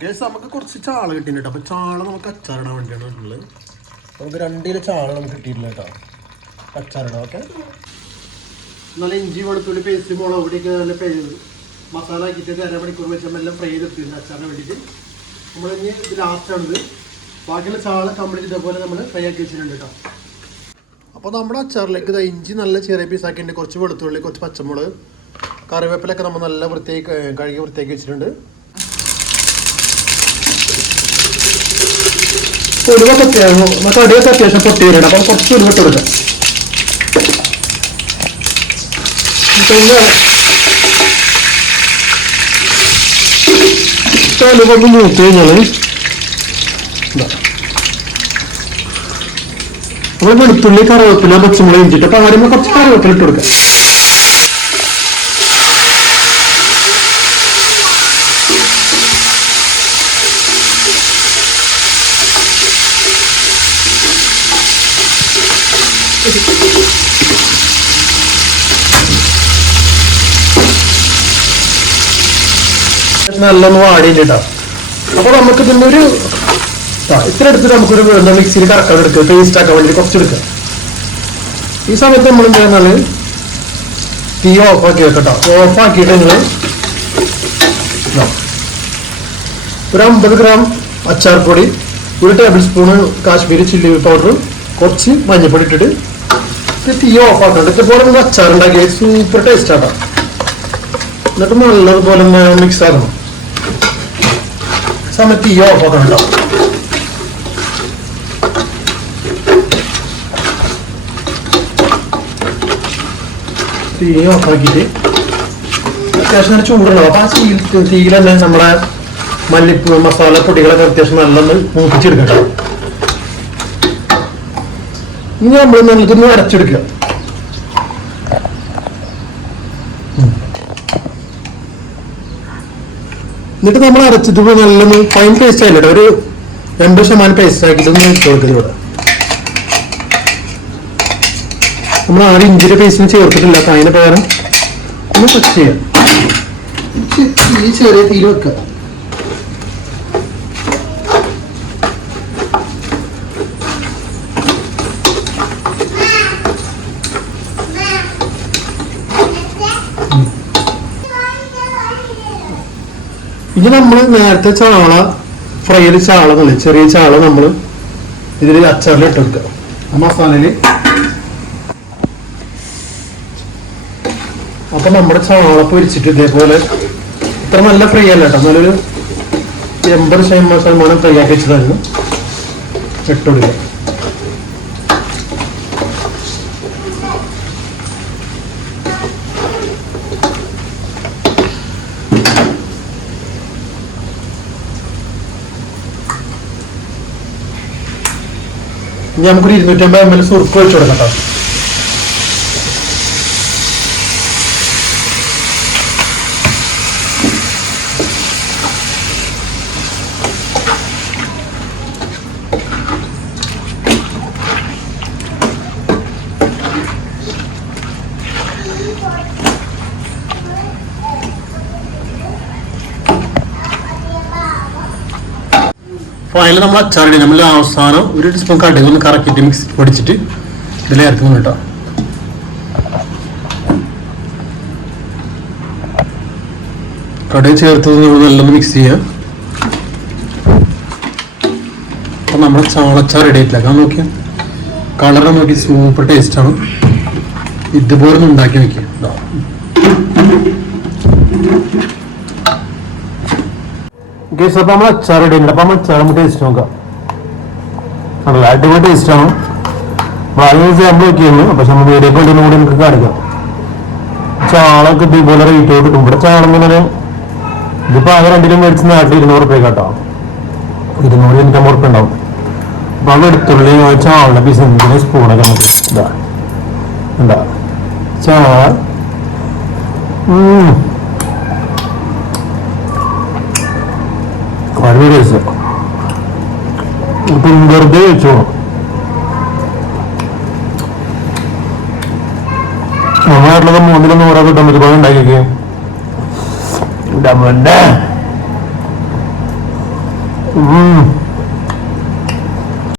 Guys നമുക്ക് കുറച്ച് ചാള കിട്ടിയിട്ടുണ്ട്. അപ്പോൾ ചാള നമുക്ക് അച്ചാറിടാൻ വേണ്ടിയാണ് ഉള്ളത്. നമുക്ക് 2 കിലോ ചാള നമുക്ക് കിട്ടിയിട്ടില്ല കേട്ടോ, അച്ചാറിടാം. ഓക്കെ, നല്ല ഇഞ്ചി വെളുത്തുള്ളി പേസ്റ്റ് മുളക് പൊടിയൊക്കെ നല്ല മസാല ആക്കിയിട്ട് 1/2 മണിക്കൂർ വെച്ചാൽ എല്ലാം ഫ്രൈ ചെയ്തിട്ടുണ്ട് അച്ചാറിന് വേണ്ടിയിട്ട്. നമ്മൾ ഇനി ഇത് ലാസ്റ്റാണിത്. ബാക്കിയുള്ള ചാള കംപ്ലീറ്റ് ഇതേപോലെ നമ്മൾ ഫ്രൈ ആക്കി വെച്ചിട്ടുണ്ട് കേട്ടോ. അപ്പോൾ നമ്മുടെ അച്ചാറിലേക്ക് ഇഞ്ചി നല്ല ചെറിയ പീസാക്കിയിട്ടുണ്ട്, കുറച്ച് വെളുത്തുള്ളി, കുറച്ച് പച്ചമുളക്, കറിവേപ്പിലൊക്കെ നമ്മൾ നല്ല കഴുകി വൃത്തിയാക്കി വെച്ചിട്ടുണ്ട്. ഉലുവൊക്കെ നമുക്ക് അടിയൊക്കെ അത്യാവശ്യം പൊട്ടി വരുന്നുണ്ട്. അപ്പം കുറച്ച് ഉലുവ ഇട്ട് കൊടുക്കാം. ഉലുവ ഒന്ന് മൂത്ത് കഴിഞ്ഞാൽ നമ്മൾ വെളുത്തുള്ളി കറിവേപ്പില പച്ചമുളക് ഇഞ്ചിട്ട് അപ്പം ആദ്യം കുറച്ച് കറിവേപ്പില ഇട്ട് കൊടുക്കാം. നല്ലൊന്ന് വാടിയിട്ടാ. അപ്പോൾ നമുക്ക് ഇതിൻ്റെ ഒരു ഇത്ര എടുത്തിട്ട് നമുക്കൊരു മിക്സിയിൽ കറക്കാൻ എടുക്കുക, പേസ്റ്റ് ആക്കാൻ വേണ്ടി കുറച്ചെടുക്കുക. ഈ സമയത്ത് നമ്മൾ എന്താ പറഞ്ഞാൽ തീ ഓഫാക്കി വെക്കട്ടോ. ഓഫാക്കിയിട്ട് നിങ്ങൾ ഒരു 50 ഗ്രാം അച്ചാർ പൊടി, 1 table spoon Kashmiri chilli powder, കുറച്ച് മഞ്ഞൾപ്പൊടി ഇട്ടിട്ട് തീ ഓഫാക്കണം. ഇതുപോലെ നമ്മൾ അച്ചാർ ഉണ്ടാക്കി സൂപ്പർ ടേസ്റ്റ് ആട്ടോ. എന്നിട്ട് നല്ലതുപോലെ മിക്സ് ആക്കണം. സമയത്ത് തീ ഓഫാക്കണം കേട്ടോ. തീ ഓഫാക്കിയിട്ട് അത്യാവശ്യം ചൂടുണ്ടാവും. അപ്പോൾ ആ തീയിൽ തന്നെ നമ്മളെ മസാല പൊടികളൊക്കെ അത്യാവശ്യം നല്ലൊന്ന് മൂപ്പിച്ചെടുക്കട്ടോ. ഇനി നമ്മൾ നമുക്കൊന്ന് അരച്ചെടുക്കുക. എന്നിട്ട് നമ്മൾ അരച്ചിട്ട് നല്ലൊന്ന് ഫൈൻ പേസ്റ്റ് ആയില്ല, ഒരു 80% പേസ്റ്റ് ആക്കിയിട്ടൊന്ന് ഇട്ട് കൊടുക്കുന്നത്. നമ്മൾ ആരും ഇഞ്ചിയുടെ പേസ്റ്റിന് ചേർത്തിട്ടില്ല. അപ്പം അതിന് പകരം ഒന്ന് ടച്ച് ചെയ്യാം. ഈ ചെറിയ തീയിൽ വെക്കുക. ഇനി നമ്മൾ നേരത്തെ ചാള ഫ്രൈ ചെയ്ത് ചാള ചെറിയ ചാള നമ്മൾ ഇതിൽ അച്ചാറിൽ ഇട്ട് വെക്കുക. മസാലയിൽ അപ്പൊ നമ്മുടെ ചാള പൊരിച്ചിട്ട് ഇതേപോലെ ഇത്ര നല്ല ഫ്രൈ അല്ല കേട്ടോ, നല്ലൊരു 80% ഫ്രൈ ആക്കി വെച്ചതായിരുന്നു. ഇട്ടുകൊടുക്കുക. ഇനി നമുക്കൊരു 250 ml സുർക്ക ഒഴിച്ചു കൊടുക്കാം കേട്ടോ. ഫൈനൽ നമ്മൾ അച്ചാറിടി നമ്മൾ അവസാനം 1 ടീസ്പൂൺ കടുക് ഒന്ന് കറക്കിയിട്ട് മിക്സ് പൊടിച്ചിട്ട് ഇതിൽ ഇറക്കുന്നു കേട്ടോ. കടുക് ചേർത്ത് നല്ലൊന്ന് മിക്സ് ചെയ്യാം. അപ്പം നമ്മൾ ചാളച്ചാർ റെഡി ആയിട്ടില്ല. കാരണം നോക്കിയാൽ കളറ് നോക്കി സൂപ്പർ ടേസ്റ്റാണ്. ഇതുപോലെ ഒന്ന് ഉണ്ടാക്കി വെക്കുക. ഗൈസ് അപ്പോൾ നമ്മൾ അച്ചാർ റെഡി ഉണ്ട്. അപ്പോൾ നമ്മൾ അച്ചാർ നമുക്ക് ടേസ്റ്റ് നോക്കാം. നല്ല അടിപൊളി ടേസ്റ്റാണ്. വാങ്ങി സാമ്പിൾ നോക്കിയിരുന്നു. പക്ഷെ നമ്മൾ വീഡിയോ കൊണ്ടുവന്ന് കൂടി നമുക്ക് കാണിക്കാം. ചാളൊക്കെ ഇതേപോലെ റേറ്റ് ആയിട്ട് കിട്ടും. ഇവിടെ ചാളങ്ങനെ ഇതിപ്പോൾ ആകെ 2 മേടിച്ച് നാട്ടിൽ 200 രൂപ കേട്ടോ. 250 ഉറുപ്പ്യ ഉണ്ടാവും. അപ്പോൾ അത് എടുത്തുള്ളി ചാള പീസ് എന്തിന് സ്പൂണൊക്കെ നമുക്ക് ഇതാ എന്താ ചാള വളരെ ടേസ്റ്റ്. ഇപ്പം വെറുതെ വെച്ചോ. നമ്മളായിട്ടുള്ളത് 3 100 കിട്ടും. ഇതുപോലെ ഉണ്ടാക്കിയൊക്കെ Mm.